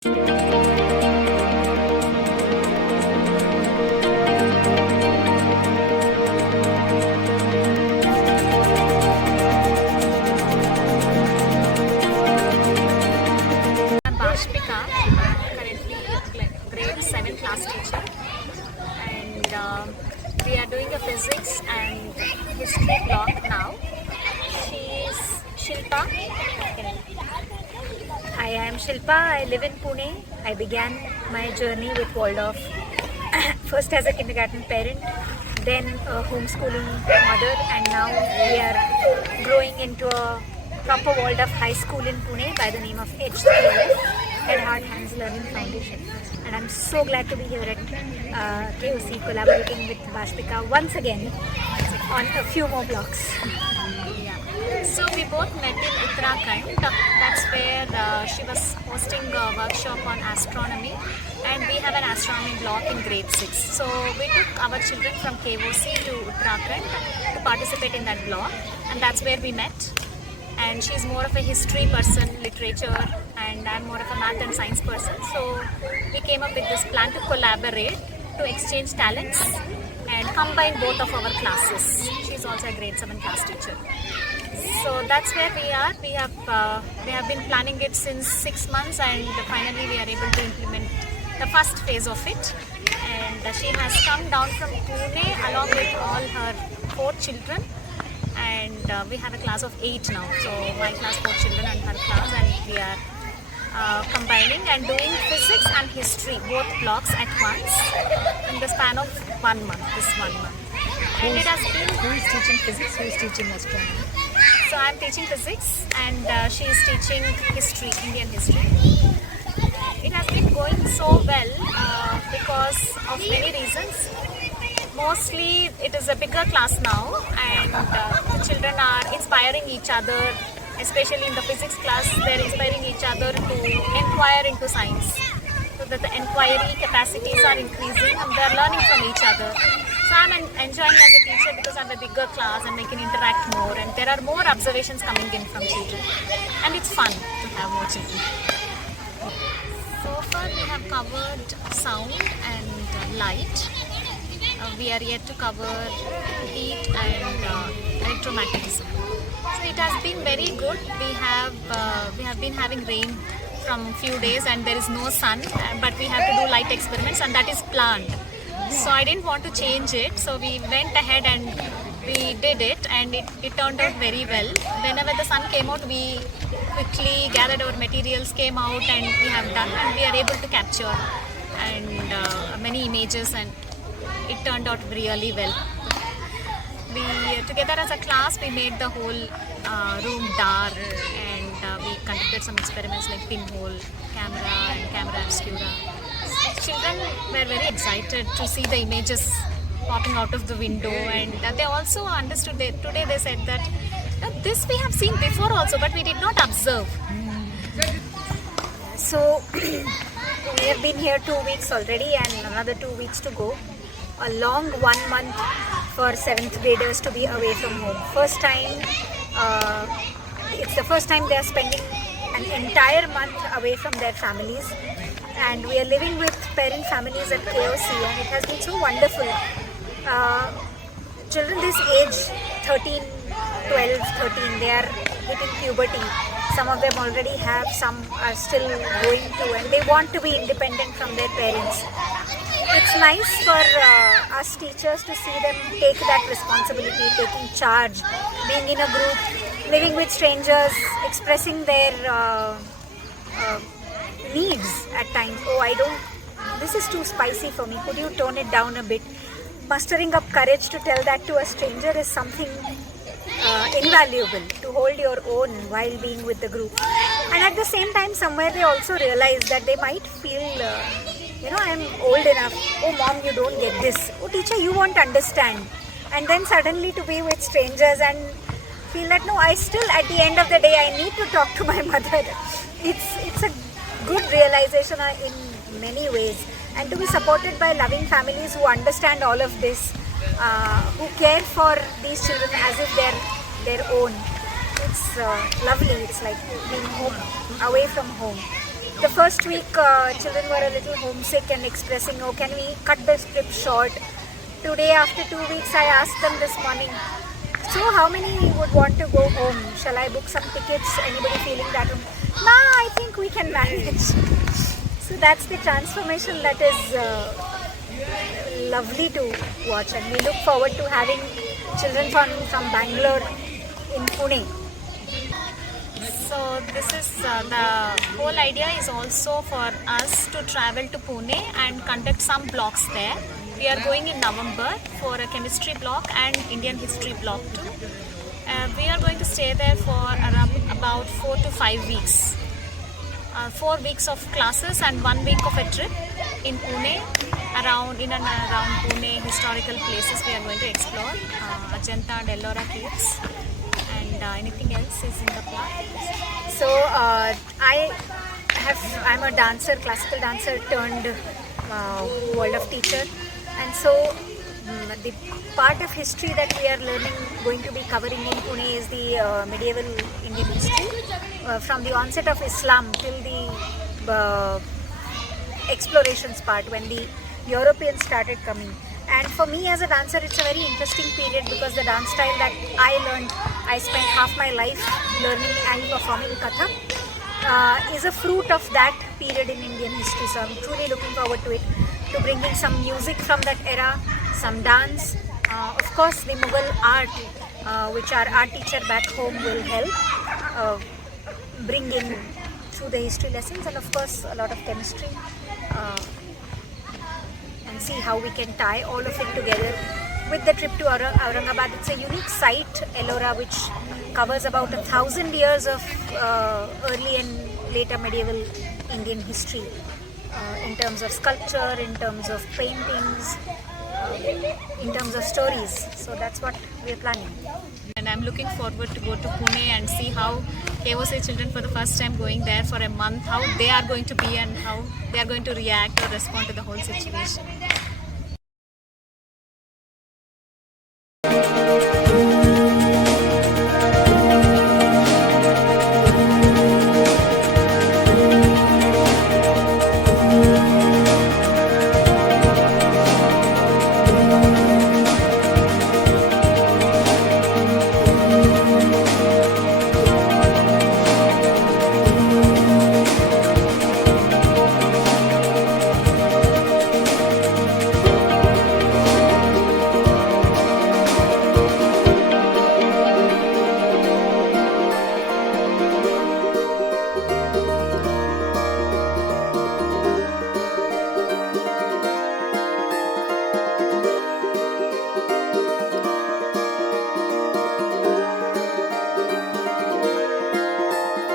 Bashpika, currently grade 7 class teacher, and we are doing a physics and history block now. She is Shilpa. I am Shilpa. I live in Pune. I began my journey with Waldorf first as a kindergarten parent, then a homeschooling mother, and now we are growing into a proper Waldorf high school in Pune by the name of H3LF, Head Heart Hands Learning Foundation. And I'm so glad to be here at KOC collaborating with Bashpika once again on a few more blocks. So we both met in Uttarakhand. That's where she was hosting a workshop on astronomy, and we have an astronomy block in grade 6. So we took our children from KOC to Uttarakhand to participate in that block, and that's where we met. And she's more of a history person, literature, and I'm more of a math and science person. So we came up with this plan to collaborate, to exchange talents and combine both of our classes. She's also a grade 7 class teacher. So that's where we are. We have been planning it since 6 months, and finally we are able to implement the first phase of it. And she has come down from Pune along with all her 4 children. And we have a class of 8 now. So my class, 4 children and her class, and we are combining and doing physics and history, both blocks at once in the span of 1 month, this 1 month. And it has been... Who is teaching physics? Who is teaching astronomy? So I'm teaching physics, and she is teaching history, Indian history. It has been going so well because of many reasons. Mostly it is a bigger class now, and the children are inspiring each other, especially in the physics class. They're inspiring each other to inquire into science, so that the inquiry capacities are increasing and they're learning from each other. So I'm enjoying as a teacher because I have a bigger class and they can interact more, and there are more observations coming in from children, and it's fun to have more children. So far we have covered sound and light. We are yet to cover heat and electromagnetism. So it has been very good. We have been having rain from few days and there is no sun, but we have to do light experiments, and that is planned. So I didn't want to change it, so we went ahead and we did it, and it turned out very well. Whenever the sun came out, we quickly gathered our materials, came out, and we have done, and we are able to capture and many images, and it turned out really well. We together as a class, we made the whole room dark, and we conducted some experiments like pinhole camera and camera obscura. Children were very excited to see the images popping out of the window, and they also understood. Today they said that this we have seen before also, but we did not observe. So we have been here 2 weeks already, and another 2 weeks to go. A long 1 month for 7th graders to be away from home. It's the first time they are spending an entire month away from their families, and we are living with parent families at KOC, and it has been so wonderful. Children this age, 13, 12, 13, they are hitting puberty. Some of them already have, some are still going to, and they want to be independent from their parents. It's nice for us teachers to see them take that responsibility, taking charge, being in a group, living with strangers, expressing their needs at times. This is too spicy for me, could you tone it down a bit? Mustering up courage to tell that to a stranger is something invaluable, to hold your own while being with the group. And at the same time, somewhere they also realize that they might feel, I'm old enough. Oh mom, you don't get this. Oh teacher, you won't understand. And then suddenly to be with strangers and feel that no, I still at the end of the day I need to talk to my mother. It's a good realization in many ways, and to be supported by loving families who understand all of this, who care for these children as if they're their own. It's lovely. It's like being home, away from home. The first week, children were a little homesick and expressing, oh, can we cut the trip short? Today, after 2 weeks, I asked them this morning, so how many would want to go home? Shall I book some tickets? Anybody feeling that? Nah, I think we can manage. So that's the transformation that is lovely to watch, and we look forward to having children from Bangalore in Pune. So this is the whole idea is also for us to travel to Pune and conduct some blocks there. We are going in November for a chemistry block and Indian history block too. We are going to stay there for around about 4 to 5 weeks. 4 weeks of classes and 1 week of a trip in Pune, around Pune historical places we are going to explore. Ajanta and Ellora caves, and anything else is in the plan. So I'm a dancer, classical dancer turned world of teacher, and so the part of history that we are going to be covering in Pune is the medieval Indian history, from the onset of Islam till the explorations part when the Europeans started coming. And for me as a dancer, it's a very interesting period because the dance style that I learned, I spent half my life learning and performing Kathak, is a fruit of that period in Indian history. So I'm truly looking forward to it, to bringing some music from that era, some dance. Of course, the Mughal art, which our art teacher back home will help bring in through the history lessons, and of course a lot of chemistry. And see how we can tie all of it together with the trip to Aurangabad. It's a unique site, Ellora, which covers about 1,000 years of early and later medieval Indian history, in terms of sculpture, in terms of paintings, in terms of stories. So that's what we are planning. And I'm looking forward to go to Pune and see how KOC children for the first time going there for a month, how they are going to be and how they are going to react or respond to the whole situation.